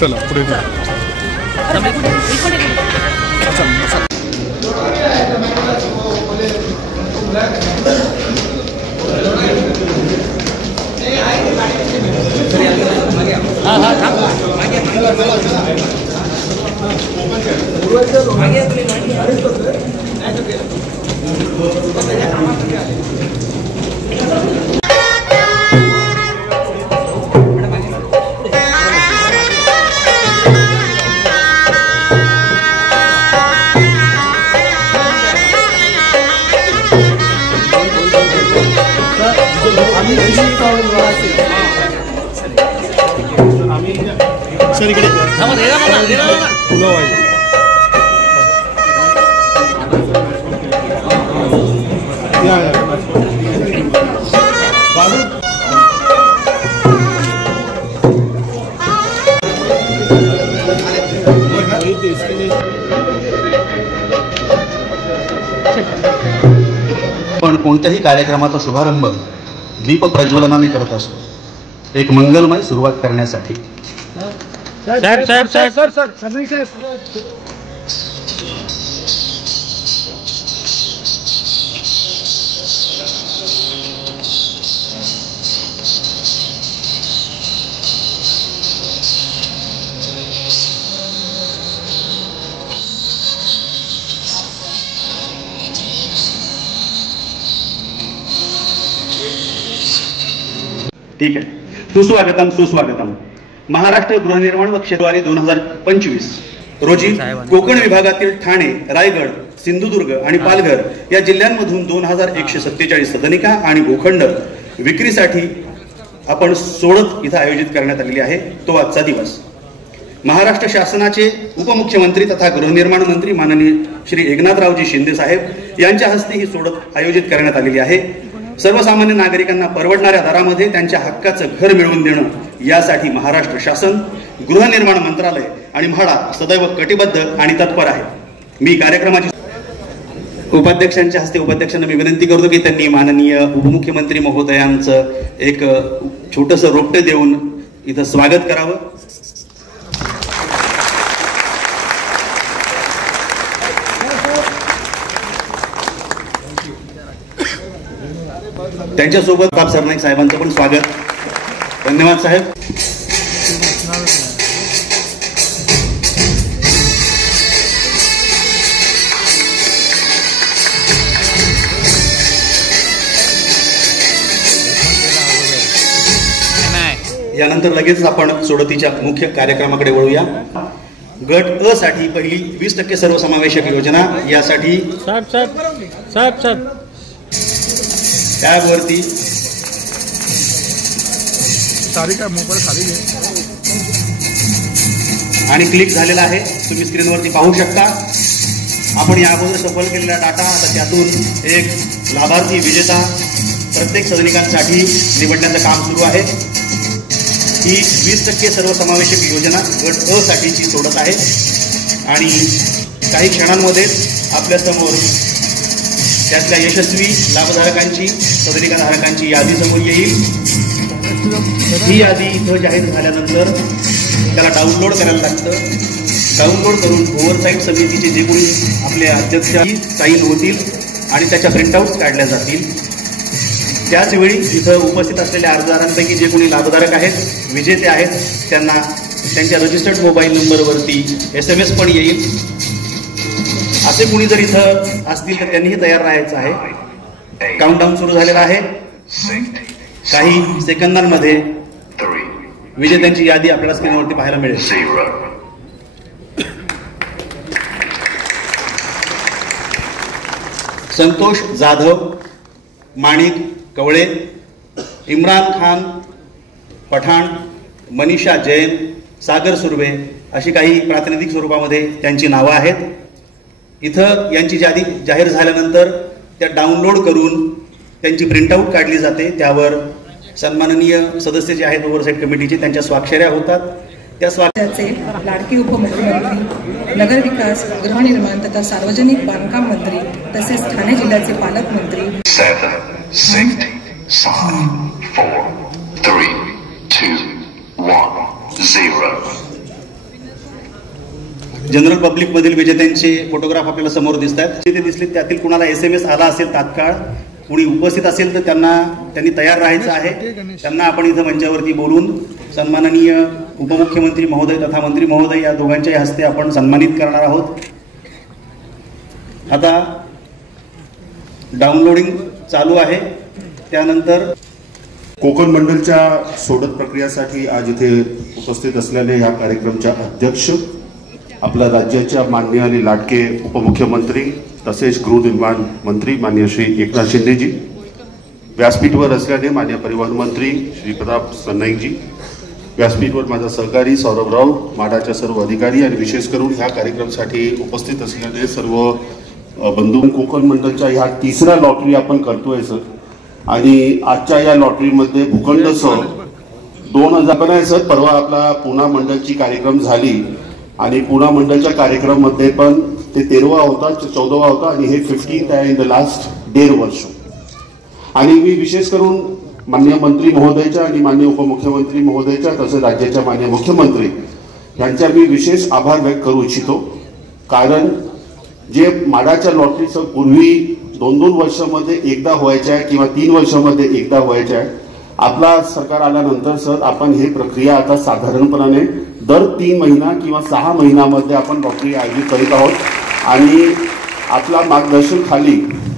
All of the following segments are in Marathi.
चला पुढे सर इकडे पण कोणत्याही कार्यक्रमाचा शुभारंभ दीप प्रज्वलनाने करत असतो, एक मंगलमय सुरुवात करण्यासाठी। ठीक आहे, सुस्वागतम सुस्वागतम। महाराष्ट्र गृहनिर्माण व क्षेत्रवारी 2025 रोजी कोकण विभागातील ठाणे, रायगड, सिंधुदुर्ग आणि पालघर या जिल्ह्यांमधून 2147 सदनिका आणि भूखंड विक्रीसाठी आपण सोडत इथं आयोजित करण्यात आलेली आहे। तो आजचा दिवस महाराष्ट्र शासनाचे उपमुख्यमंत्री तथा गृहनिर्माण मंत्री माननीय श्री एकनाथरावजी शिंदे साहेब यांच्या हस्ते ही सोडत आयोजित करण्यात आलेली आहे। सर्वसामान्य नागरिकांना परवडणाऱ्या दरामध्ये त्यांच्या हक्काचं घर मिळवून देणं यासाठी महाराष्ट्र शासन, गृहनिर्माण मंत्रालय आणि म्हाडा सदैव कटिबद्ध आणि तत्पर आहे। मी कार्यक्रमाची उपाध्यक्षांच्या हस्ते उपाध्यक्षांना मी विनंती करतो की त्यांनी माननीय उपमुख्यमंत्री महोदयांचं एक छोटंसं रोपटे देऊन इथं स्वागत करावं। त्यांच्यासोबत प्रताप सरनाईक साहेबांचं पण स्वागत। धन्यवाद साहेब। यानंतर लगेच आपण सोडतीच्या मुख्य कार्यक्रमाकडे वळूया। गट अ साठी पहिली 20% सर्वसमावेशक योजना यासाठी टॅबवरती मोबाईल खाली आणि क्लिक झालेला आहे, तुम्ही स्क्रीनवरती पाहू शकता। आपण या अगोदर सफल केलेला डाटा आता त्यातून एक लाभार्थी विजेता प्रत्येक सदनिकांसाठी निवडण्याचं काम सुरू आहे। ही 20% सर्वसमावेशक योजना गट अ साठीची सोडत आहे आणि काही क्षणांमध्ये आपल्या समोर त्यातल्या यशस्वी लाभधारकांची, सदनिकाधारकांची यादी समोर येईल। ही यादी इथं जाहीर झाल्यानंतर त्याला डाउनलोड करायला लागतं। डाउनलोड करून ओव्हरसाईट समितीचे जे कोणी आपले अध्यक्ष साईन होतील आणि त्याच्या प्रिंटआउट्स काढल्या जातील। त्याचवेळी इथं उपस्थित असलेल्या अर्जदारांपैकी जे कोणी लाभधारक आहेत, विजेते आहेत, त्यांना त्यांच्या रजिस्टर्ड मोबाईल नंबरवरती SMS पण येईल। असे कोणी जर इथं असतील तर त्यांनीही तयार राहायचं आहे। काउंटडाऊन सुरू झालेला आहे। काही सेकंदांमध्ये विजेत्यांची यादी आपल्याला स्क्रीनवरती पाहायला मिळेल। संतोष जाधव, माणिक कवळे, इम्रान खान पठाण, मनीषा जैन, सागर सुर्वे अशी काही प्रातिनिधिक स्वरूपामध्ये त्यांची नावं आहेत। इथं यांची यादी जाहीर झाल्यानंतर त्या डाउनलोड करून त्यांची प्रिंटआउट काढली जाते। त्यावर सन्माननीय सदस्य जे आहेत ओव्हरसाईट कमिटीचे त्यांच्या स्वाक्षऱ्या होतात। त्या स्वाक्षऱ्याचे लाडके उपमुख्यमंत्री, नगरविकास, गृहनिर्माण तथा सार्वजनिक बांधकाम मंत्री तसेच ठाणे जिल्ह्याचे पालकमंत्री 7, 6, 5, 4, 3, 2, 1, 0 जनरल पब्लिक मधील विजेत्यांचे फोटोग्राफ आपल्याला समोर दिसत आहेत. ते दिसले त्यातील कुणाला SMS आला असेल तात्काळ कुणी उपस्थित असेल तर त्यांनी तयार राहायचं आहे. त्यांना आपण इथं मंचावरती बोलून सन्माननीय उपमुख्यमंत्री महोदय तथा मंत्री महोदय या दोघांच्याही हस्ते आपण सन्मानित करणार आहोत. आता डाउनलोडिंग चालू आहे. त्यानंतर कोकण मंडलच्या सोडत प्रक्रियासाठी आज इथे उपस्थित असलेले या कार्यक्रमाच्या अध्यक्ष आपल्या राज्याच्या माननीय आणि लाडके उपमुख्यमंत्री तसेच गृहनिर्माण मंत्री माननीय श्री एकनाथ शिंदेजी, व्यासपीठवर असलेले माननीय परिवहन मंत्री श्री प्रताप सरनाईकजी, व्यासपीठवर माझा सहकारी सौरभराव, माडाच्या सर्व अधिकारी आणि विशेष करून ह्या कार्यक्रमासाठी उपस्थित असलेले सर्व बंधू. कोकण मंडलच्या ह्या तिसऱ्या लॉटरी आपण करतोय सर, आणि आजच्या या लॉटरीमध्ये भूखंडसह 2000 आहे सर. परवा आपला पुणा मंडलची कार्यक्रम झाली आणि पुणा मंडलच्या कार्यक्रमामध्ये पण ते 13वा होता, 14वा होता आणि हे 15th आहे इन द लास्ट 1.5 वर्ष. आणि मी विशेष करून माननीय मंत्री महोदयच्या आणि माननीय उपमुख्यमंत्री महोदयच्या तसेच राज्याच्या माननीय मुख्यमंत्री यांच्या मी विशेष आभार व्यक्त करू इच्छितो. कारण जे माडाच्या लॉटरीचं पूर्वी 2-2 वर्षामध्ये एकदा व्हायच्या आहे किंवा 3 वर्षामध्ये एकदा व्हायच्या आहे, आपला सरकार आल्यानंतर सर आपण हे प्रक्रिया आता साधारणपणे दर 3 महिना किंवा 6 महिन्यामध्ये आपण लॉटरी आयोजित करीत आहोत. आणि आपला मार्गदर्शन खाली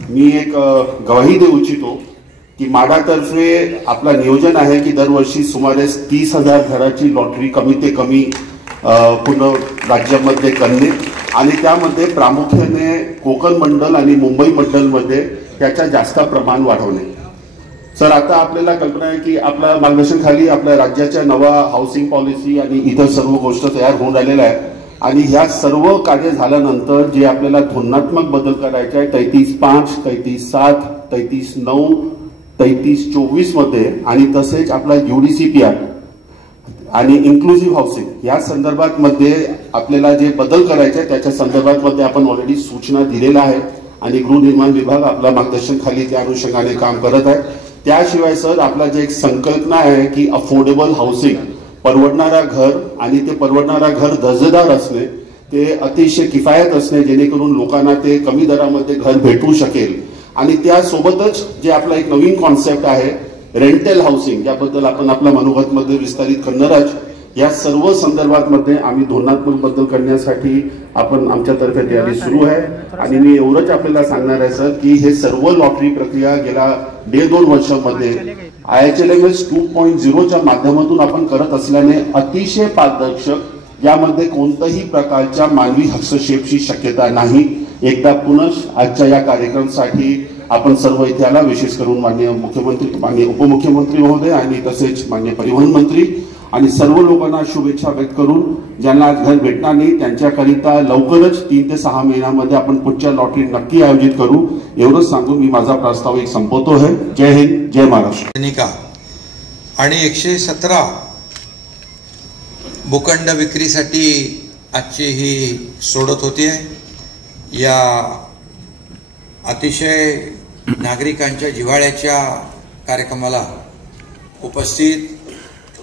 मी एक गवाही देऊ इच्छितो की माडातर्फे आपला नियोजन आहे की दरवर्षी सुमारे 30,000 घराची लॉटरी कमी ते कमी पूर्ण राज्यामध्ये करणे आणि त्यामध्ये प्रामुख्याने कोकण मंडल आणि मुंबई मंडलमध्ये त्याच्या जास्त प्रमाण वाढवणे. सर आता आपल्याला कल्पना आहे की आपल्या मार्गदर्शनाखाली आपल्या राज्याच्या नवा हाऊसिंग पॉलिसी आणि इतर सर्व गोष्ट तयार होऊन राहिलेल्या आहे. आणि ह्या सर्व कार्य झाल्यानंतर जे आपल्याला धोरणात्मक बदल करायचे आहे 33.5, 33.7, 33.9, 33.24 मध्ये आणि तसेच आपला UDCPR आणि इन्क्लुझिव्ह हाऊसिंग या संदर्भात मध्ये आपल्याला जे बदल करायचे त्याच्या संदर्भात मध्ये आपण ऑलरेडी सूचना दिलेल्या आहेत आणि गृहनिर्माण विभाग आपल्या मार्गदर्शनाखाली त्या अनुषंगाने काम करत आहे. त्याशिवाय सर आपला जे एक संकल्पना आहे की अफोर्डेबल हाऊसिंग, परवडणारा घर आणि ते परवडणारा घर दर्जेदार असणे, ते अतिशय किफायत असणे जेणेकरून लोकांना ते कमी दरामध्ये घर भेटू शकेल. आणि त्यासोबतच जे आपला एक नवीन कॉन्सेप्ट आहे रेंटल हाऊसिंग, याबद्दल आपण आपल्या मनोगतमध्ये विस्तारित करणारच. या सर्व संदर्भात मध्ये आम्ही धोरणात्मक बदल करण्यासाठी आपण आमच्यातर्फे तयारी सुरू आहे. आणि मी एवढंच आपल्याला सांगणार आहे सर की हे सर्व लॉटरी प्रक्रिया गेल्या 1.5-2 वर्षांमध्ये IHLMS 2.0च्या माध्यमातून आपण करत असल्याने अतिशय पारदर्शक, यामध्ये कोणत्याही प्रकारच्या मानवी हस्तक्षेपची शक्यता नाही. एकदा पुनः आजच्या या कार्यक्रमासाठी आपण सर्व इथे आला, विशेष करून माननीय मुख्यमंत्री, माननीय उपमुख्यमंत्री महोदय आणि तसेच माननीय परिवहन मंत्री आणि सर्व लोकांना शुभेच्छा व्यक्त करून ज्यांना घर भेटणार नाही त्यांच्याकरिता लवकरच 3 ते 6 महिन्यामध्ये आपण पुढच्या लॉटरी नक्की आयोजित करू. एवढंच सांगून मी माझा प्रास्ताविक संपवतो आहे. जय हिंद, जय महाराष्ट्र. आणि 117 भूखंड विक्रीसाठी आजची ही सोडत होती. या अतिशय नागरिकांच्या जिव्हाळ्याच्या कार्यक्रमाला उपस्थित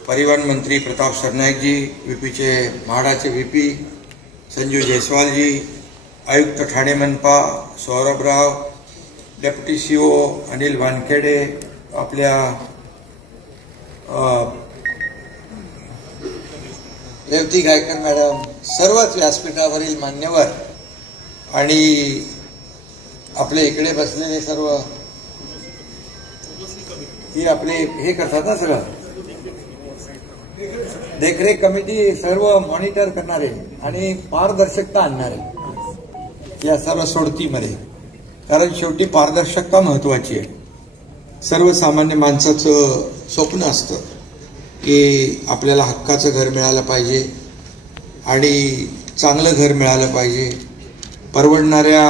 परिवहन मंत्री प्रताप सरनाईकजी, VPचे म्हाडाचे VP संजू जयस्वालजी, आयुक्त ठाणे मनपा सौरभराव, डेप्युटी CO अनिल वानखेडे, आपल्या रेवती गायकर मॅडम, सर्वच व्यासपीठावरील मान्यवर आणि आपले इकडे बसलेले सर्व ही आपले हे करतात ना, सगळं देखरेख कमिटी सर्व मॉनिटर करणारे आणि पारदर्शकता आणणारे या सर्व सोडतीमध्ये. कारण शेवटी पारदर्शकता महत्वाची आहे. सर्वसामान्य माणसाचं स्वप्न असतं की आपल्याला हक्काचं घर मिळालं पाहिजे आणि चांगलं घर मिळालं पाहिजे, परवडणाऱ्या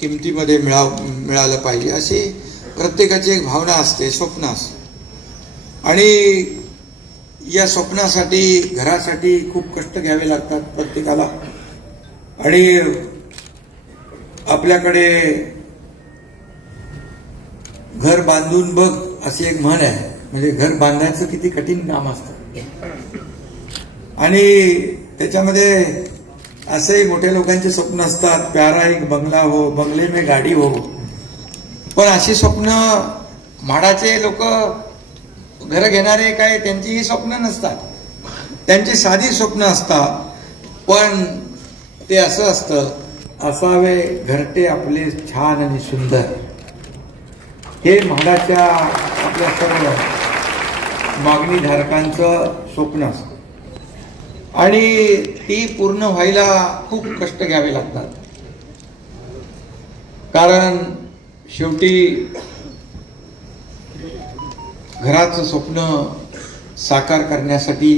किमतीमध्ये मिळालं पाहिजे, अशी प्रत्येकाची एक भावना असते, स्वप्न असते. आणि या स्वप्नासाठी, घरासाठी खूप कष्ट घ्यावे लागतात प्रत्येकाला. आणि आपल्याकडे घर बांधून बघ अशी एक म्हण आहे. म्हणजे घर बांधायचं किती कठीण काम असतं आणि त्याच्यामध्ये असे मोठ्या लोकांचे स्वप्न असतात, प्यारा एक बंगला हो, बंगले में गाडी हो. पण अशी स्वप्न म्हाडाचे लोक घर घेणारे काय त्यांची ही स्वप्न नसतात, त्यांची साधी स्वप्न असतात. पण ते असं असतं, असावे घरटे आपले छान आणि सुंदर. हे म्हाडाच्या आपल्या सर्व मागणीधारकांचं स्वप्न असतं आणि ती पूर्ण व्हायला खूप कष्ट घ्यावे लागतात. कारण शेवटी घराचं स्वप्न साकार करण्यासाठी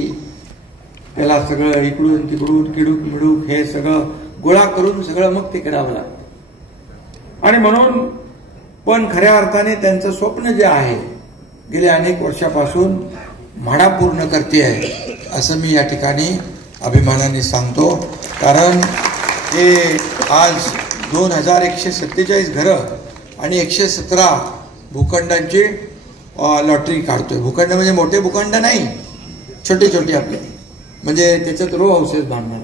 त्याला सगळं इकडून तिकडून किडूक मिडूक हे सगळं गोळा करून सगळं मग ते करावं लागतं. आणि म्हणून पण खऱ्या अर्थाने त्यांचं स्वप्न जे आहे गेल्या अनेक वर्षापासून म्हाडा पूर्ण करते आहे असं मी या ठिकाणी अभिमानाने सांगतो. कारण हे आज 2147 घरं आणि 117 भूखंडांची लॉटरी काढतोय. भूखंड म्हणजे मोठे भूखंड नाही, छोटे छोटे आपले, म्हणजे त्याच्यात रो हाऊसेस बांधणार.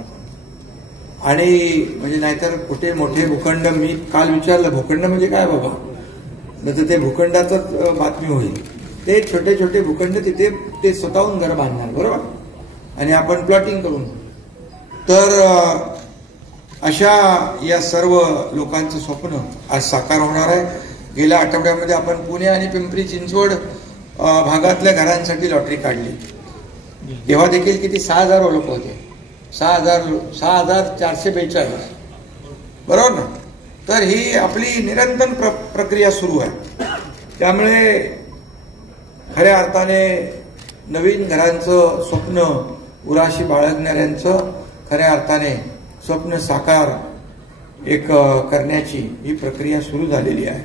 आणि म्हणजे नाहीतर कुठे मोठे भूखंड, मी काल विचारलं भूखंड म्हणजे काय बाबा, तर ते भूखंडाचाच बातमी होईल. ते छोटे छोटे भूखंड तिथे ते स्वतःहून घर बांधणार, बरोबर, आणि आपण प्लॉटिंग करून. तर अशा या सर्व लोकांचं स्वप्न आज साकार होणार आहे. गेल्या आठवड्यामध्ये आपण पुणे आणि पिंपरी चिंचवड भागातल्या घरांसाठी लॉटरी काढली. तेव्हा देखील किती 6,000 लोक होते, 6,442, बरोबर ना. तर ही आपली निरंतर प्रक्रिया सुरू आहे. त्यामुळे खऱ्या अर्थाने नवीन घरांचं स्वप्न उराशी बाळगणाऱ्यांचं खऱ्या अर्थाने स्वप्न साकार एक करण्याची ही प्रक्रिया सुरू झालेली आहे.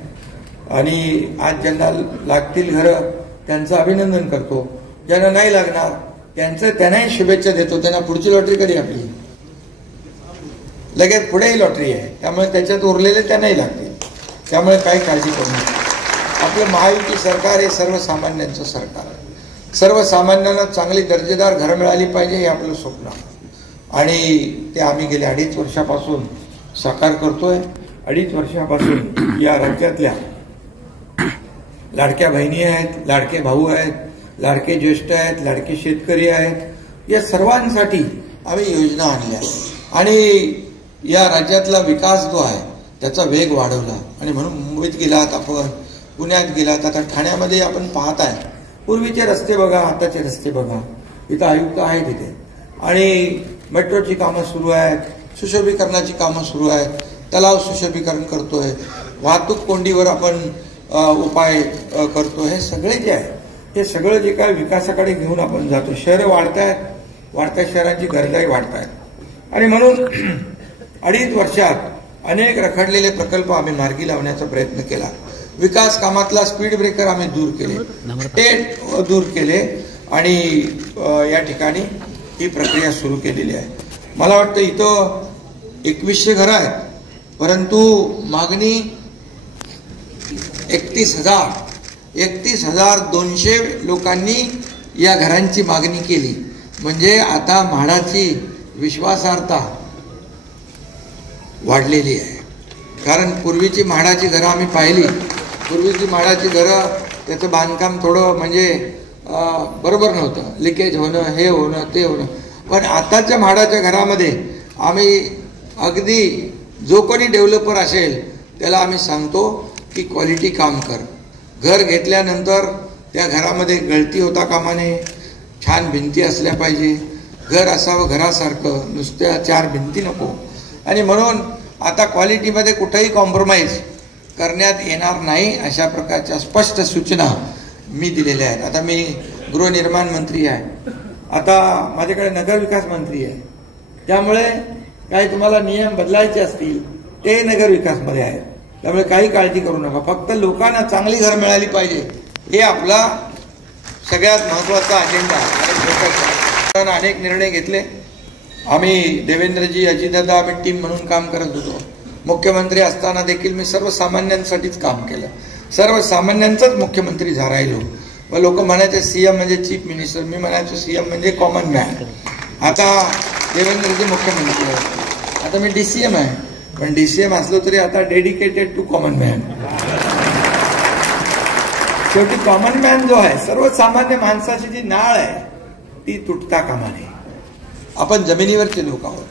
आणि आज ज्यांना लागतील घरं त्यांचं अभिनंदन करतो, ज्यांना नाही लागणार त्यांनाही शुभेच्छा देतो. त्यांना पुढची लॉटरी कधी आपली लगेच पुढेही लॉटरी आहे, त्यामुळे त्याच्यात उरलेले त्यांनाही लागतील. त्यामुळे काही काळजी करू नका. आपलं महायुती सरकार हे सर्वसामान्यांचं सरकार आहे. सर्वसामान्यांना चांगली दर्जेदार घरं मिळाली पाहिजे हे आपलं स्वप्न आहे आणि ते आम्ही गेल्या 2.5 वर्षापासून साकार करतोय. 2.5 वर्षापासून या राज्यातल्या लाडक्या बहिणी आहेत, लाडके भाऊ आहेत, लाडके ज्येष्ठ आहेत, लाडके शेतकरी आहेत, या सर्वांसाठी आम्ही योजना आणल्या आणि या राज्यातला विकास जो आहे त्याचा वेग वाढवला. आणि म्हणून मुंबईत गेलात आपण, पुण्यात गेलात, आता ठाण्यामध्ये आपण पाहताय पूर्वीचे रस्ते बघा, आताचे रस्ते बघा. इथं आयुक्त आहेत तिथे आणि मेट्रोची कामं सुरू आहेत, सुशोभीकरणाची कामं सुरू आहेत, तलाव सुशोभीकरण करतोय, वाहतूक कोंडीवर आपण उपाय करतो. हे सगळे जे आहे हे सगळं जे काय विकासाकडे घेऊन आपण जातो. शहरं वाढतायत, वाढत्या शहरांची गरजाही वाढतायत आणि म्हणून 2.5 वर्षात अनेक रखडलेले प्रकल्प आम्ही मार्गी लावण्याचा प्रयत्न केला. विकास कामातला स्पीड ब्रेकर आम्ही दूर केले, ते दूर केले आणि या ठिकाणी ही प्रक्रिया सुरू केलेली आहे. मला वाटतं इथं 2100 घरं आहेत, परंतु मागणी 31,200 लोकांनी या घरांची मागणी केली. म्हणजे आता म्हाडाची विश्वासार्हता वाढलेली आहे. कारण पूर्वीची म्हाडाची घरं आम्ही पाहिली, पूर्वीची म्हाडाची घरं त्याचं बांधकाम थोडं म्हणजे बरोबर नव्हतं, लिकेज होणं, हे होणं, ते होणं. पण आताच्या म्हाडाच्या घरामध्ये आम्ही अगदी जो कोणी डेव्हलपर असेल त्याला आम्ही सांगतो की क्वालिटी काम कर. घर घेतल्यानंतर त्या घरामध्ये गळती होता कामा नये, छान भिंती असल्या पाहिजे, घर असावं घरासारखं, नुसत्या 4 भिंती नको. आणि म्हणून आता क्वालिटीमध्ये कुठेही कॉम्प्रोमाइज करण्यात येणार नाही अशा प्रकारच्या स्पष्ट सूचना मी दिलेल्या आहेत. आता मी गृहनिर्माण मंत्री आहे, आता माझ्याकडे नगरविकास मंत्री आहे, त्यामुळे काही तुम्हाला नियम बदलायचे असतील ते नगरविकासमध्ये आहेत. त्यामुळे काही काळजी करू नका. फक्त लोकांना चांगली घर मिळाली पाहिजे हे आपला सगळ्यात महत्त्वाचा अजेंडा आहे. अनेक निर्णय घेतले आम्ही. देवेंद्रजी, अजितदादा, आम्ही टीम म्हणून काम करत होतो. मुख्यमंत्री असताना देखील मी सर्वसामान्यांसाठीच काम केलं, सर्वसामान्यांचाच मुख्यमंत्री राहिलो. मग लोक म्हणायचे सीएम म्हणजे चीफ मिनिस्टर, मी म्हणायचो सीएम म्हणजे कॉमन मॅन. आता देवेंद्रजी मुख्यमंत्री आहेत आता मी DCM आहे, पण DCM असलो तरी आता डेडिकेटेड टू कॉमन मॅन. शेवटी कॉमन मॅन जो आहे, सर्वसामान्य माणसाची जी नाळ आहे ती तुटता कामा नये. आपण जमिनीवरचे लोक आहोत,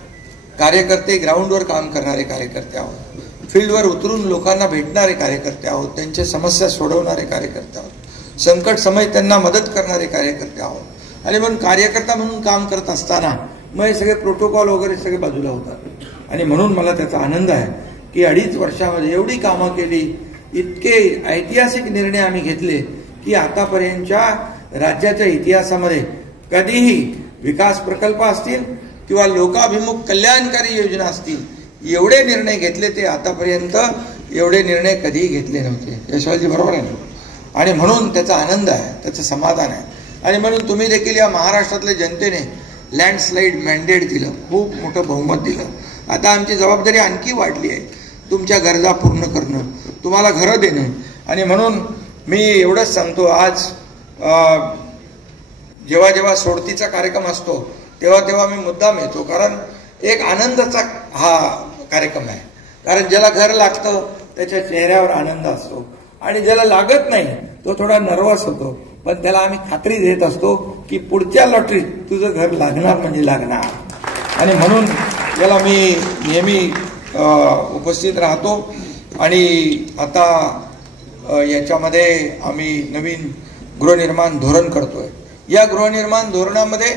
कार्यकर्ते, ग्राउंडवर काम करणारे कार्यकर्ते आहोत, फील्डवर उतरून लोकांना भेटणारे कार्यकर्ते आहोत, त्यांच्या समस्या सोडवणारे कार्यकर्ते आहोत, संकट समय त्यांना मदत करणारे कार्यकर्ते आहोत. आणि म्हणून कार्यकर्ता म्हणून काम करत असताना मग हे सगळे प्रोटोकॉल वगैरे सगळे बाजूला होतात. आणि म्हणून मला त्याचा आनंद आहे की 2.5 वर्षामध्ये एवढी कामं केली, इतके ऐतिहासिक निर्णय आम्ही घेतले की आतापर्यंतच्या राज्याच्या इतिहासामध्ये कधीही विकास प्रकल्प असतील किंवा लोकाभिमुख कल्याणकारी योजना असतील, एवढे निर्णय घेतले ते आतापर्यंत एवढे निर्णय कधीही घेतले नव्हते. यशवंतजी बरोबर आहे ना? आणि म्हणून त्याचा आनंद आहे, त्याचं समाधान आहे. आणि म्हणून तुम्ही देखील या महाराष्ट्रातल्या जनतेने लँडस्लाईड मॅन्डेट दिलं, खूप मोठं बहुमत दिलं. आता आमची जबाबदारी आणखी वाढली आहे, तुमच्या गरजा पूर्ण करणं, तुम्हाला घरं देणं. आणि म्हणून मी एवढंच सांगतो, आज जेव्हा जेव्हा सोडतीचा कार्यक्रम असतो तेव्हा तेव्हा मी मुद्दाम येतो, कारण एक आनंदाचा हा कार्यक्रम आहे. कारण ज्याला घर लागतं त्याच्या चेहऱ्यावर आनंद असतो, आणि ज्याला लागत नाही तो थोडा नर्वस होतो. पण त्याला आम्ही खात्री देत असतो की पुढच्या लॉटरीत तुझं घर लागणार म्हणजे लागणार. आणि म्हणून याला मी नेहमी उपस्थित राहतो. आणि आता याच्यामध्ये आम्ही नवीन गृहनिर्माण धोरण करतोय. या गृहनिर्माण धोरणामध्ये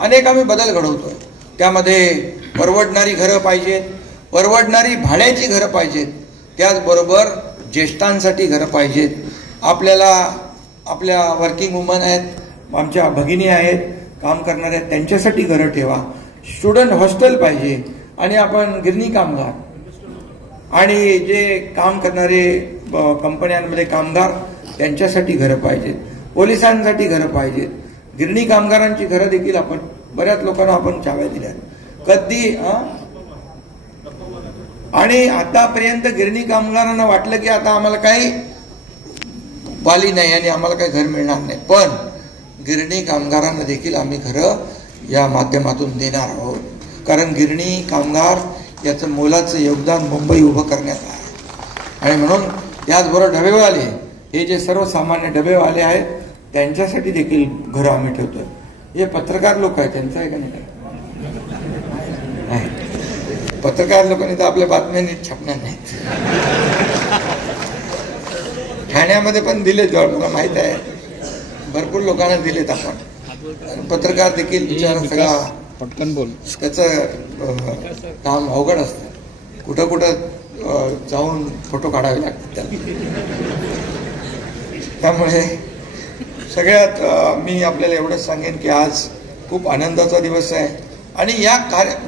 अनेक आम्ही बदल घडवतोय. त्यामध्ये परवडणारी घरं पाहिजेत, परवडणारी भाड्याची घरं पाहिजेत, त्याचबरोबर ज्येष्ठांसाठी घरं पाहिजेत. आपल्याला आपल्या वर्किंग वुमन आहेत, आमच्या भगिनी आहेत, काम करणाऱ्या आहेत, त्यांच्यासाठी घरं ठेवा. स्टुडंट हॉस्टेल पाहिजे. आणि आपण गिरणी कामगार आणि जे काम करणारे कंपन्यांमध्ये कामगार, त्यांच्यासाठी घरं पाहिजेत. पोलिसांसाठी घरं पाहिजेत. गिरणी कामगारांची घरं देखील आपण बऱ्याच लोकांना आपण चाव्या दिल्या कधी. आणि आतापर्यंत गिरणी कामगारांना वाटलं की आता आम्हाला काही वाली नाही आणि आम्हाला काही घर मिळणार नाही. पण गिरणी कामगारांना देखील आम्ही घरं या माध्यमातून देणार आहोत. कारण गिरणी कामगार याचं मोलाचं योगदान मुंबई उभं करण्यात आहे. आणि म्हणून त्याचबरोबर डबेवाले, हे जे सर्वसामान्य डबेवाले आहेत, त्यांच्यासाठी देखील घरं आम्ही ठेवतोय. हे पत्रकार लोक आहेत, त्यांचं आहे का नाही? पत्रकार लोकांनी तर आपल्या बातम्या नीट छापणार नाहीत. ठाण्यामध्ये पण दिलेत, मला माहित आहे, भरपूर लोकांना दिलेत आपण. पत्रकार देखील विचार सगळा पटकन बोल, त्याचं काम अवघड असतं. कुठं कुठं जाऊन फोटो काढावे लागतात त्याला. त्यामुळे सगळ्यात मी आपल्याला एवढंच सांगेन की आज खूप आनंदाचा दिवस आहे. आणि या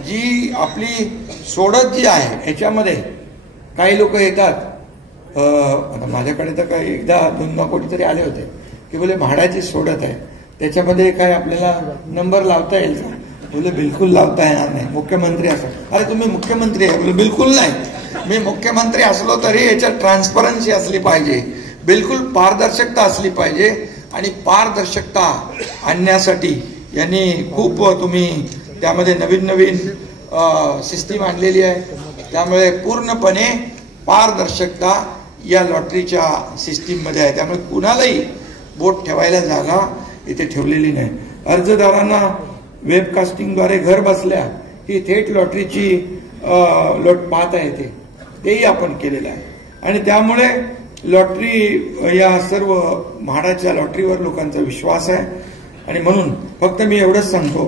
जी आपली सोडत जी आहे याच्यामध्ये काही लोक येतात. आता माझ्याकडे तर काही एकदा 2 कोटी तरी आले होते की बोले म्हाडाची सोडत आहे, त्याच्यामध्ये काय आपल्याला नंबर लावता येईल का? बोले बिलकुल लावता येणार नाही, मुख्यमंत्री असं. अरे तुम्ही मुख्यमंत्री आहे? बोले बिलकुल नाही, मी मुख्यमंत्री असलो तरी याच्यात ट्रान्सपरन्सी असली पाहिजे, बिलकुल पारदर्शकता असली पाहिजे. आणि पारदर्शकता आणण्यासाठी यांनी खूप तुम्ही त्यामध्ये नवीन नवीन सिस्टीम आणलेली आहे. त्यामुळे पूर्णपणे पारदर्शकता या लॉटरीच्या सिस्टीममध्ये आहे. त्यामुळे कुणालाही बोट ठेवायला जागा इथे ठेवलेली नाही. अर्जदारांना वेबकास्टिंगद्वारे घर बसल्या ही थेट लॉटरीची लॉट पाहता येते, तेही आपण केलेलं आहे. आणि त्यामुळे लॉटरी या सर्व म्हाडाच्या लॉटरीवर लोकांचा विश्वास आहे. आणि म्हणून फक्त मी एवढंच सांगतो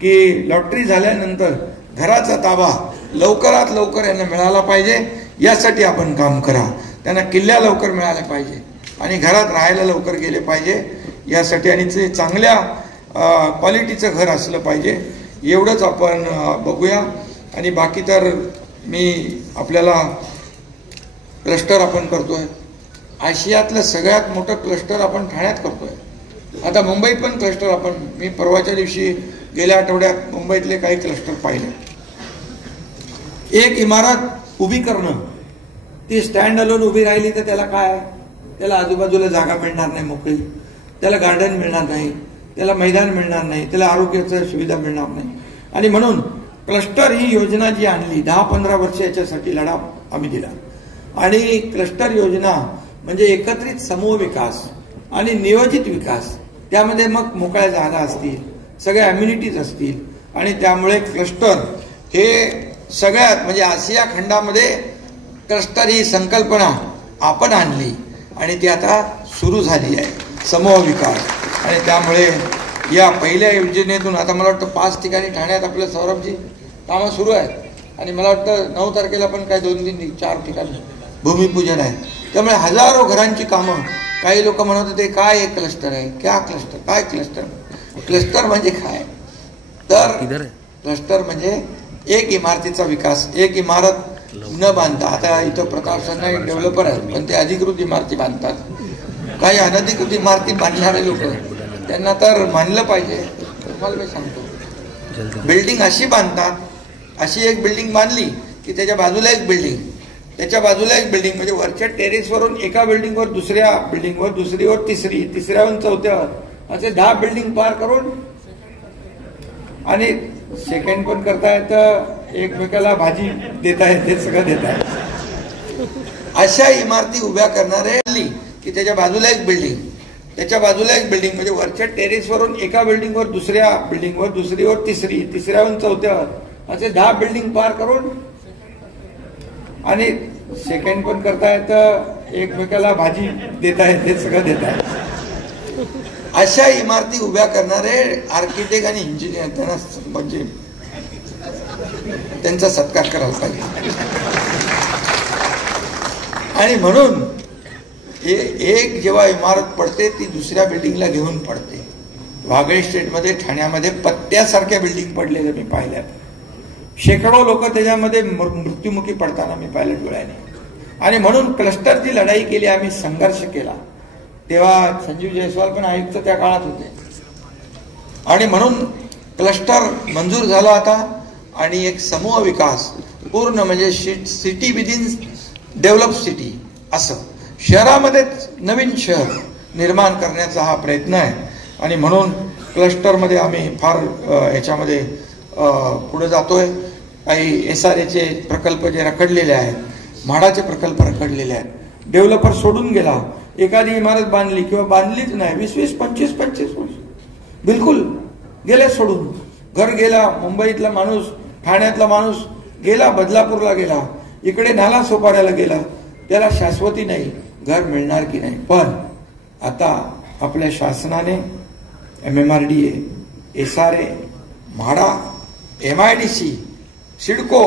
की लॉटरी झाल्यानंतर घराचा ताबा लवकरात लवकर यांना मिळाला पाहिजे, यासाठी आपण काम करा. त्यांना किल्ल्या लवकर मिळाल्या पाहिजे आणि घरात राहायला लवकर गेले पाहिजे यासाठी. आणि ते चांगल्या क्वालिटीचं घर असलं पाहिजे, एवढंच आपण बघूया. आणि बाकी तर मी आपल्याला क्लस्टर आपण करतोय, आशियातलं सगळ्यात मोठं क्लस्टर आपण ठाण्यात करतोय. आता मुंबईत पण क्लस्टर आपण, मी परवाच्या दिवशी गेल्या आठवड्यात मुंबईतले काही क्लस्टर पाहिले. एक इमारत उभी करणं, ती स्टँड अलोन उभी राहिली तर त्याला काय, त्याला आजूबाजूला जागा मिळणार नाही मोकळी, त्याला गार्डन मिळणार नाही, त्याला मैदान मिळणार नाही, त्याला आरोग्याच्या सुविधा मिळणार नाही. आणि म्हणून क्लस्टर ही योजना जी आणली 10-15 वर्ष याच्यासाठी लढा आम्ही दिला. आणि क्लस्टर योजना म्हणजे एकत्रित समूह विकास आणि नियोजित विकास, त्यामध्ये मग मोकळ्या जागा असतील, सगळ्या अम्युनिटीज असतील. आणि त्यामुळे क्लस्टर हे सगळ्यात म्हणजे आशिया खंडामध्ये क्लस्टर ही संकल्पना आपण आणली आणि ती आता सुरू झाली आहे, समूह विकास. आणि त्यामुळे या पहिल्या योजनेतून आता मला वाटतं 5 ठिकाणी ठाण्यात आपल्या सौरभजी कामं सुरू आहेत आणि मला वाटतं 9 तारखेला पण काय 2-3-4 ठिकाणी भूमिपूजन आहे. त्यामुळे हजारो घरांची कामं. काही लोक म्हणत होते काय एक क्लस्टर आहे, क्या क्लस्टर, काय क्लस्टर. क्लस्टर म्हणजे काय, तर क्लस्टर म्हणजे एक इमारतीचा विकास, एक इमारत न बांधता. आता इथं प्रताप संघ डेव्हलपर आहेत पण ते अधिकृत इमारती बांधतात. काही अनधिकृत इमारती बांधणारे लोक, त्यांना तर मानलं पाहिजे. तुम्हाला मी सांगतो, बिल्डिंग अशी बांधतात, अशी एक बिल्डिंग बांधली की त्याच्या बाजूला एक बिल्डिंग, त्याच्या बाजूला एक बिल्डिंग, म्हणजे वरच्या टेरेसवरून एका बिल्डिंगवर दुसऱ्या बिल्डिंगवर, दुसरीवर तिसरी, तिसऱ्यावरून चौथ्यावर, असे 10 बिल्डिंग पार करून आणि सेकंड पण करता येतं, एकमेकाला भाजी देता येते, सगळं देता येतं. अशा इमारती उभ्या करणारे की त्याच्या बाजूला एक बिल्डिंग, त्याच्या बाजूला एक बिल्डिंग, म्हणजे वरच्या टेरेसवरून एका बिल्डिंगवर दुसऱ्या बिल्डिंगवर, दुसरीवर तिसरी, तिसऱ्यावरून चौथ्यावर, असे 10 बिल्डिंग पार करून आणि सेकंड पण करता येतं, एकमेकाला भाजी देता येते, सगळं देता येतं. अशा इमारती उभ्या करणारे आर्किटेक्ट आणि इंजिनियर, त्यांना म्हणजे त्यांचा सत्कार करायला पाहिजे. आणि म्हणून एक जेव्हा इमारत पडते ती दुसऱ्या बिल्डिंगला घेऊन पडते. वागळे स्टेटमध्ये, ठाण्यामध्ये पत्त्यासारख्या बिल्डिंग पडलेल्या मी पाहिल्यात. शेकडो लोक त्याच्यामध्ये मृत्युमुखी पडताना मी पाहिलं डोळ्याने. आणि म्हणून क्लस्टरची लढाई केली आम्ही, संघर्ष केला. तेव्हा संजीव जयस्वाल पण आयुक्त त्या काळात होते. आणि म्हणून क्लस्टर मंजूर झाला आता आणि एक समूह विकास पूर्ण म्हणजे सिटी विदिन डेव्हलप सिटी, असं शहरामध्येच नवीन शहर निर्माण करण्याचा हा प्रयत्न आहे. आणि म्हणून क्लस्टरमध्ये आम्ही फार याच्यामध्ये पुढे जातोय. काही SRAचे प्रकल्प जे रखडलेले आहेत, म्हाडाचे प्रकल्प रखडलेले आहेत. डेव्हलपर सोडून गेला, एखादी इमारत बांधली किंवा बांधलीच नाही, 20-20, 25-25 वर्ष बिलकुल गेले सोडून. घर गेला, मुंबईतला माणूस, ठाण्यातला माणूस गेला, बदलापूरला गेला, इकडे नाला सोपाऱ्याला गेला, त्याला शाश्वती नाही, घर मिळणार की नाही. पण आता आपल्या शासनाने MMRDA, SRA, MHADA, MIDC, CIDCO,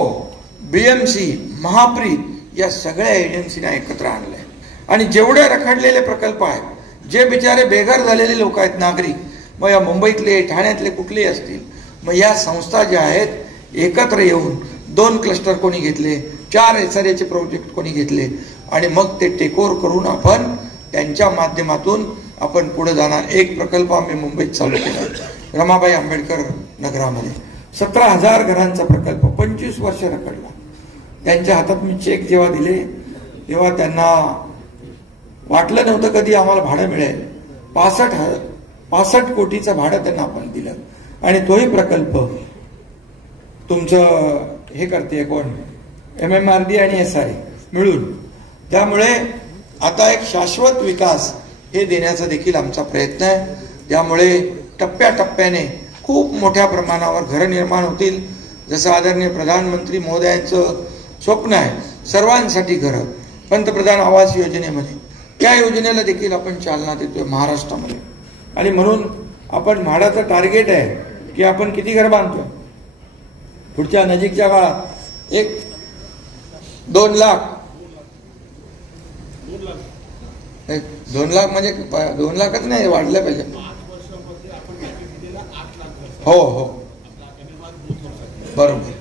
BMC, Mahapreet या सगळ्या एजन्सीना एकत्र आणलंय. आणि जेवढे रखडलेले प्रकल्प आहेत, जे बिचारे बेघर झालेले लोक आहेत, नागरिक, मग या मुंबईतले, ठाण्यातले कुठलेही असतील, मग या संस्था ज्या आहेत एकत्र येऊन 2 क्लस्टर कोणी घेतले, 4 SRAचे प्रोजेक्ट कोणी घेतले आणि मग ते टेकओव्हर करून आपण त्यांच्या माध्यमातून आपण पुढे जाणार. एक प्रकल्प आम्ही मुंबईत चालू केला, रमाबाई आंबेडकर नगरामध्ये 17,000 घरांचा प्रकल्प, 25 वर्ष रखडला. त्यांच्या हातात मी चेक जेव्हा दिले तेव्हा त्यांना वाटलं नव्हतं कधी आम्हाला भाडं मिळेल. 65 कोटीचं भाडं त्यांना आपण दिलं. आणि तोही प्रकल्प तुमचं हे करते कोण, MMRDA आणि SRA मिळून. त्यामुळे आता एक शाश्वत विकास हे देण्याचा देखील आमचा प्रयत्न आहे. त्यामुळे टप्प्याटप्प्याने खूप मोठ्या प्रमाणावर घरं निर्माण होतील. जसं आदरणीय प्रधानमंत्री महोदयांचं स्वप्न आहे सर्वांसाठी घरं, पंतप्रधान आवास योजनेमध्ये, त्या योजनेला देखील आपण चालना देतोय महाराष्ट्रामध्ये. आणि म्हणून आपण म्हाडाचं टार्गेट आहे की आपण किती घर बांधतोय पुढच्या नजीकच्या काळात, 2 लाख 2 लाख म्हणजे 2 लाखच नाही, वाढलं पाहिजे. हो हो बरोबर.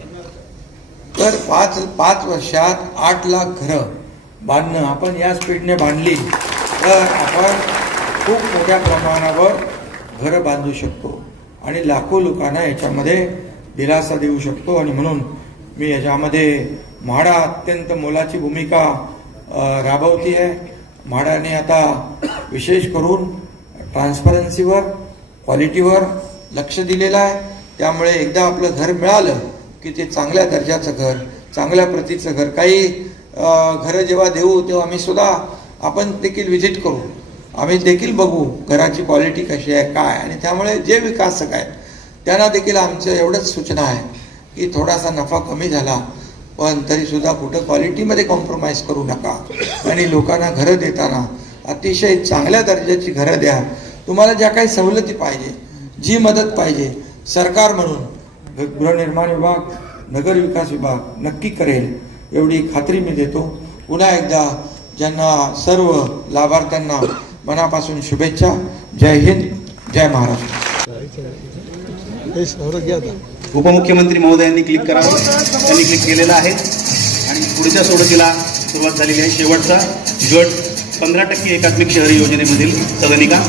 तर 5 वर्षात 8 लाख घरं बांधणं आपण या स्पीडने बांधली तर आपण खूप मोठ्या प्रमाणावर घरं बांधू शकतो आणि लाखो लोकांना याच्यामध्ये दिलासा देऊ शकतो. आणि म्हणून मी याच्यामध्ये म्हाडा अत्यंत मोलाची भूमिका राबवती आहे. म्हाडाने आता विशेष करून ट्रान्सपरन्सीवर, क्वालिटीवर लक्ष दिलेलं आहे. त्यामुळे एकदा आपलं घर मिळालं की ते चांगल्या दर्जाचं घर, चांगल्या प्रतीचं घर. काही घरं जेव्हा देऊ तेव्हा आम्ही सुद्धा आपण देखील व्हिजिट करू, आम्ही देखील बघू घराची क्वालिटी कशी आहे काय. आणि त्यामुळे जे विकासक आहेत त्यांना देखील आमचं एवढंच सूचना आहे की थोडासा नफा कमी झाला पण तरीसुद्धा कुठं क्वालिटीमध्ये कॉम्प्रोमाइज करू नका आणि लोकांना घरं देताना अतिशय चांगल्या दर्जाची घरं द्या. तुम्हाला ज्या काही सवलती पाहिजे, जी मदत पाहिजे, सरकार म्हणून गृहनिर्माण विभाग, नगर विकास विभाग नक्की करेल एवढी खात्री मी देतो. पुन्हा एकदा ज्यांना सर्व लाभार्थ्यांना मनापासून शुभेच्छा. जय हिंद, जय महाराष्ट्र. उपमुख्यमंत्री महोदयांनी क्लिक करावं, त्यांनी क्लिक केलेलं आहे आणि पुढच्या सोडतीला सुरुवात झालेली आहे. शेवटचा गट 15% एकात्मिक शहरी योजनेमधील सदनिका.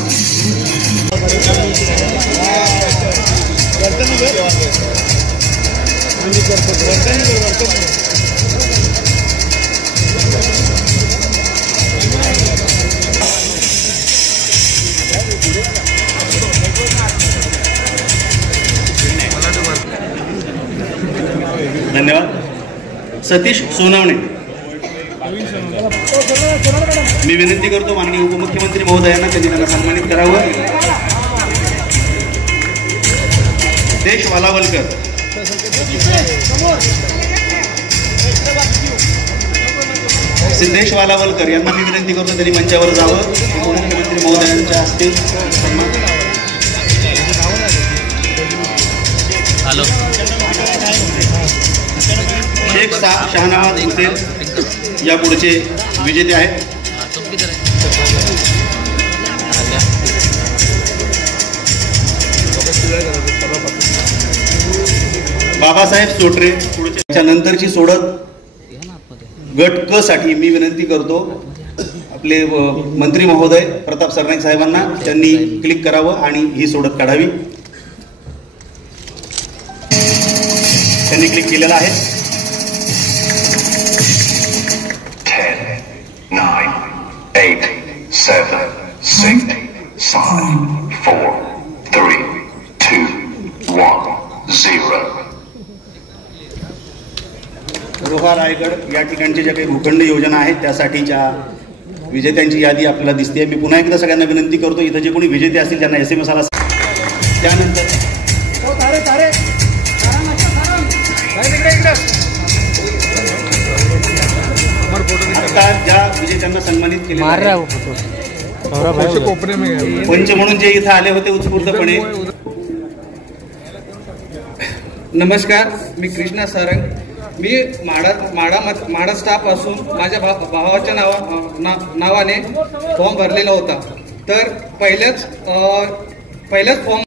धन्यवाद. सतीश सोनवणे. मी विनंती करतो माननीय उपमुख्यमंत्री महोदयांना त्यांनी त्यांना सन्मानित करावं. देश वालावलकर. सिद्धेश वालावलकर यांना मी विनंती करतो त्यांनी मंचावर जावं. उपमुख्यमंत्री महोदयांच्या हस्ते सन्मान. शेख शहानवाज हुसेन या पुढचे विजेते आहेत. बाबासाहेब सोटरे पुढच्या नंतरची सोडत गट क साठी मी विनंती करतो आपले मंत्री महोदय प्रताप सरनाईक साहेबांना, त्यांनी क्लिक करावं आणि ही सोडत काढावी. त्यांनी क्लिक केलेलं आहे. 10, 9, 8, 7, 6, 5, 4, 3, 2, 1, 0. रोहा रायगड या ठिकाणच्या ज्या काही भूखंड योजना आहेत त्यासाठीच्या विजेत्यांची यादी आपल्याला दिसते. मी पुन्हा एकदा सगळ्यांना विनंती करतो, इथं जे कोणी विजेते असतील त्यांना SMS आला. त्यानंतर आता ज्या विजेत्यांना सन्मानित केले पंच म्हणून जे इथं आले होते उत्स्फूर्तपणे. नमस्कार, मी कृष्णा सारंग. मी माडा स्टाफ असून माझ्या भावाच्या नावाने फॉर्म भरलेला होता. तर पहिल्याच फॉर्म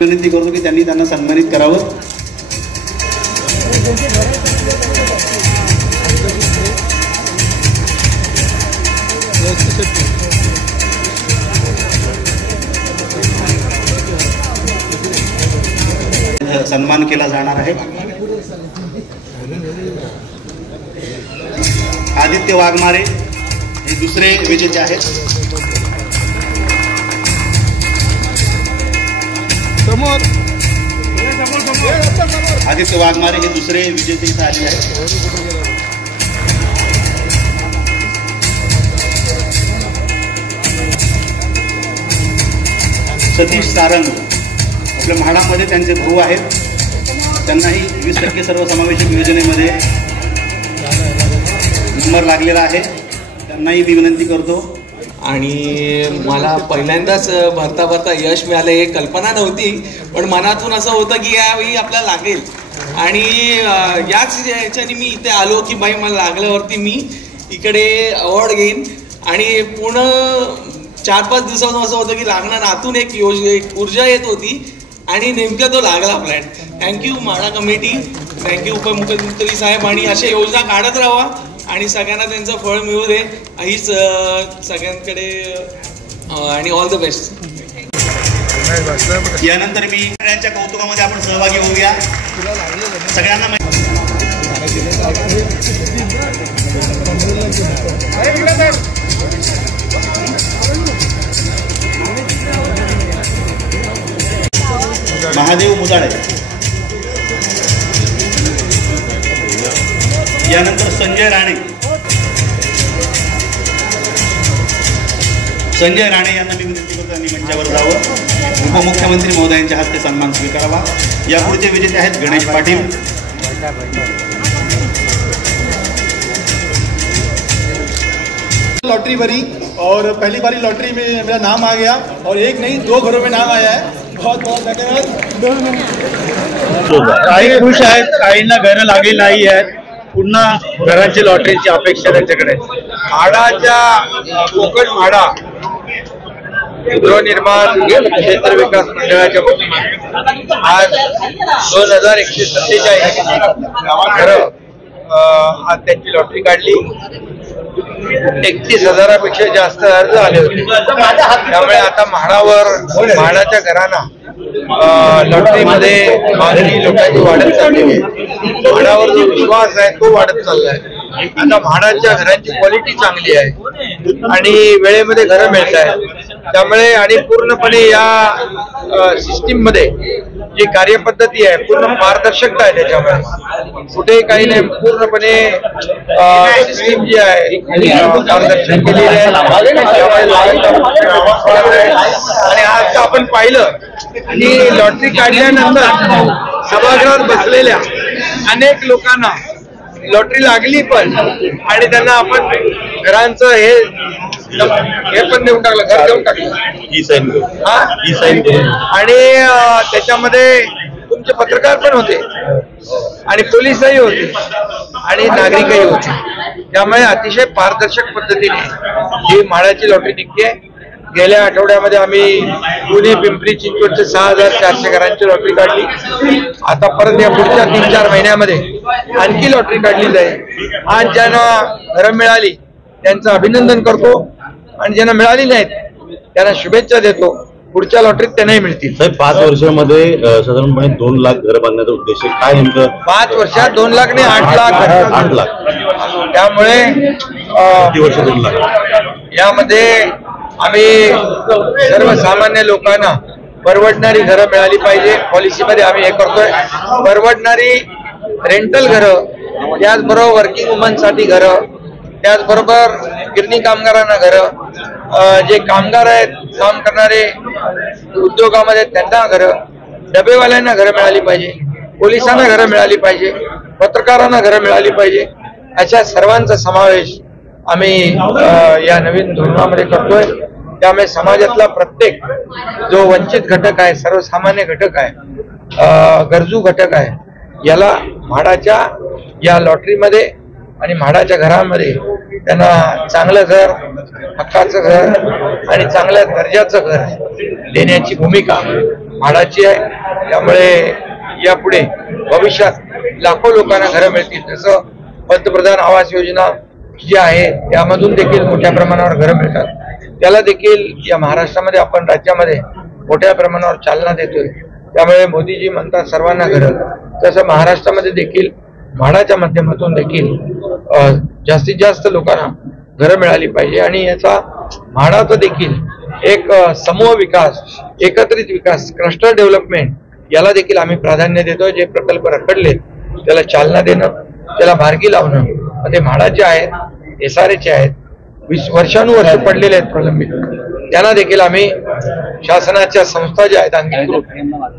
विनंती करतो की त्यांनी त्यांना सन्मानित करावं. सन्मान केला जाणार आहे. आदित्य वाघमारे हे दुसरे विजेते आहेत. आदित्य वाघमारे हे दुसरे विजेते इथे आले आहेत. सतीश सारंग आपल्या म्हाडामध्ये त्यांचे भाऊ आहेत. त्यांनाही 20% सर्वसमावेशक योजनेमध्ये नंबर लागलेला आहे. त्यांनाही मी विनंती करतो. आणि मला पहिल्यांदाच भरता यश मिळालं हे कल्पना नव्हती, पण मनातून असं होतं की यावेळी आपल्याला लागेल. आणि याच याच्याने मी इथे आलो की बाई मला लागल्यावरती मी इकडे अवॉर्ड घेईन. आणि पूर्ण 4-5 दिवसापासून असं होतं की लागणार, आतून एक ऊर्जा येत होती आणि नेमकं तो लागला फ्लॅट. थँक्यू माडा कमिटी, थँक्यू उपमुख्यमंत्री साहेब. आणि अशा योजना काढत राहा आणि सगळ्यांना त्यांचं फळ मिळू दे हीच सगळ्यांकडे. आणि ऑल द बेस्ट. यानंतर मी सगळ्यांच्या कौतुकामध्ये आपण सहभागी होऊया. सगळ्यांना महादेव मुदाळे, यानंतर संजय राणे यांना मी विनंती करतो त्यांनी मंचावर जावं. उपमुख्यमंत्री महोदयांच्या हस्ते सन्मान स्वीकारावा. यापुढचे विजेते आहेत गणेश पाटील. लॉटरी भरी और पहली बारी लॉटरी में मेरा नाम आ गया और एक नहीं 2 घरों में नाम आया है. बहुत बहुत धन्यवाद. काही खुश आहेत, काहींना घरं लागली नाही आहेत. पुन्हा घरांची लॉटरीची अपेक्षा त्यांच्याकडे. म्हाडाच्या कोकण म्हाडा गृहनिर्माण क्षेत्र विकास मंडळाच्या वतीने आज 2147 घरं आज त्यांची लॉटरी काढली. 31,000पेक्षा जास्त अर्ज आले होते. त्यामुळे आता म्हाडाच्या घरांना लॉटरीमध्ये मागणी लोकांची वाढत चाललेली आहे. म्हाडावर जो विश्वास आहे तो वाढत चाललाय. आता म्हाडाच्या घरांची क्वालिटी चांगली आहे आणि वेळेमध्ये घरं मिळत आहेत. त्यामुळे आणि पूर्णपणे या सिस्टीम मध्ये जी कार्यपद्धती आहे पूर्ण पारदर्शकता आहे. त्याच्यामुळे कुठेही काही नाही, पूर्णपणे सिस्टीम जी आहे पारदर्शक केलेली आहे. आणि आज आपण पाहिलं की लॉटरी काढल्यानंतर सभागृहात बसलेल्या अनेक लोकांना लॉटरी लागली पण आणि त्यांना आपण घरांचं हे पण देऊन टाकलं, घर देऊन टाकलं आणि त्याच्यामध्ये तुमचे पत्रकार पण होते आणि पोलीसही होते आणि नागरिकही होते. त्यामुळे अतिशय पारदर्शक पद्धतीने ही म्हाडाची लॉटरी निघते. गेल्या आठवड्यामध्ये आम्ही पुणे पिंपरी चिंचवडचे 6,400 घरांची लॉटरी काढली. आता परत या पुढच्या 3-4 महिन्यामध्ये आणखी लॉटरी काढली जाईल. आज ज्यांना घरं मिळाली त्यांचं अभिनंदन करतो आणि ज्यांना मिळाली नाहीत त्यांना शुभेच्छा देतो. पुढच्या लॉटरीत त्यांनाही मिळतील. 5 वर्षामध्ये साधारणपणे 2 लाख घरं बांधण्याचा उद्देश काय नेमकं? 5 वर्षात 2 लाख नाही 8 लाख. 8 लाख. त्यामुळे किती वर्ष 2 लाख. यामध्ये आम्ही सर्वसामान्य लोकांना परवडणारी घरं मिळाली पाहिजे. पॉलिसीमध्ये आम्ही हे करतोय. परवडणारी रेंटल घरं, त्याचबरोबर वर्किंग वुमनसाठी घरं, त्याचबरोबर गिरणी कामगारांना घरं, जे कामगार आहेत काम करणारे उद्योगामध्ये त्यांना घरं, डबेवाल्यांना घरं मिळाली पाहिजे, पोलिसांना घरं मिळाली पाहिजे, पत्रकारांना घरं मिळाली पाहिजे. अशा सर्वांचा समावेश आम्ही या नवीन धोरणामध्ये करतोय. त्यामुळे समाजातला प्रत्येक जो वंचित घटक आहे, सर्वसामान्य घटक आहे, गरजू घटक आहे, याला म्हाडाच्या या लॉटरीमध्ये आणि म्हाडाच्या घरामध्ये त्यांना चांगलं घर, हक्काचं घर आणि चांगल्या दर्जाचं घर देण्याची भूमिका म्हाडाची आहे. त्यामुळे यापुढे भविष्यात लाखो लोकांना घरं मिळतील. जसं पंतप्रधान आवास योजना जी आहे त्यामधून देखील मोठ्या प्रमाणावर घरं मिळतात. त्याला देखील या महाराष्ट्रामध्ये आपण राज्यामध्ये मोठ्या प्रमाणावर चालना देतोय. त्यामुळे मोदीजी म्हणतात सर्वांना घरं, तसं महाराष्ट्रामध्ये देखील म्हाडाच्या माध्यमातून देखील जास्तीत जास्त लोकांना घरं मिळाली पाहिजे. आणि याचा म्हाडाचा देखील एक समूह विकास, एकत्रित विकास, क्लस्टर डेव्हलपमेंट याला देखील आम्ही प्राधान्य देतोय. जे प्रकल्प रखडले त्याला चालना देणं, त्याला मार्गी लावणं, ते म्हाडाचे आहेत, SRAचे आहेत, वर्षानुवर्ष पडलेले आहेत प्रलंबित, त्यांना देखील आम्ही शासनाच्या संस्था ज्या आहेत अंगीकृत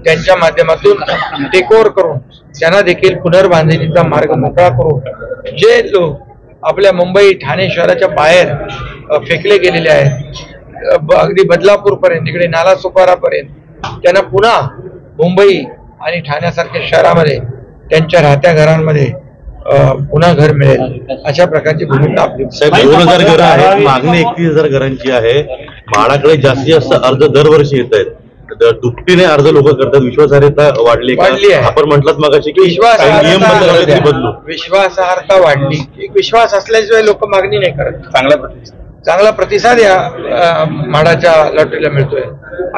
त्यांच्या माध्यमातून टेक ओव्हर करून त्यांना देखील पुनर्बांधणीचा मार्ग मोकळा करून जे लोक आपल्या मुंबई ठाणे शहराच्या बाहेर फेकले गेलेले आहेत, अगदी बदलापूर पर्यंत, इकडे नालासोपारा पर्यंत, त्यांना पुन्हा मुंबई आणि ठाण्यासारख्या शहरामध्ये त्यांच्या राहत्या घरांमध्ये पुन्हा घर मिळेल अशा प्रकारची भूमिका आपली. 2,000 घरं आहेत, मागणी 31,000 घरांची आहे. म्हाडाकडे जास्तीत जास्त अर्ज दरवर्षी येत आहेत. दुपटीने अर्ज लोक करतात. विश्वासार्हता वाढली आहे. आपण म्हटलं मगाशी की नियम बदलू, विश्वासार्हता वाढली. विश्वास असल्याशिवाय लोक मागणी नाही करत. चांगला प्रतिसाद या म्हाडाच्या लॉटरीला मिळतोय.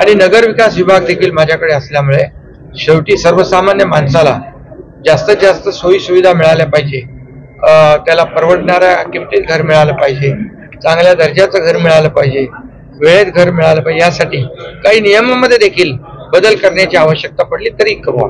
आणि नगर विकास विभाग देखील माझ्याकडे असल्यामुळे शेवटी सर्वसामान्य माणसाला जास्तीत जास्त सोयी सुविधा मिळाल्या पाहिजे, त्याला परवडणाऱ्या किमतीत घर मिळालं पाहिजे, चांगल्या दर्जाचं घर मिळालं पाहिजे, वेळेत घर मिळालं पाहिजे. यासाठी काही नियमामध्ये देखील बदल करण्याची आवश्यकता पडली तरी करू.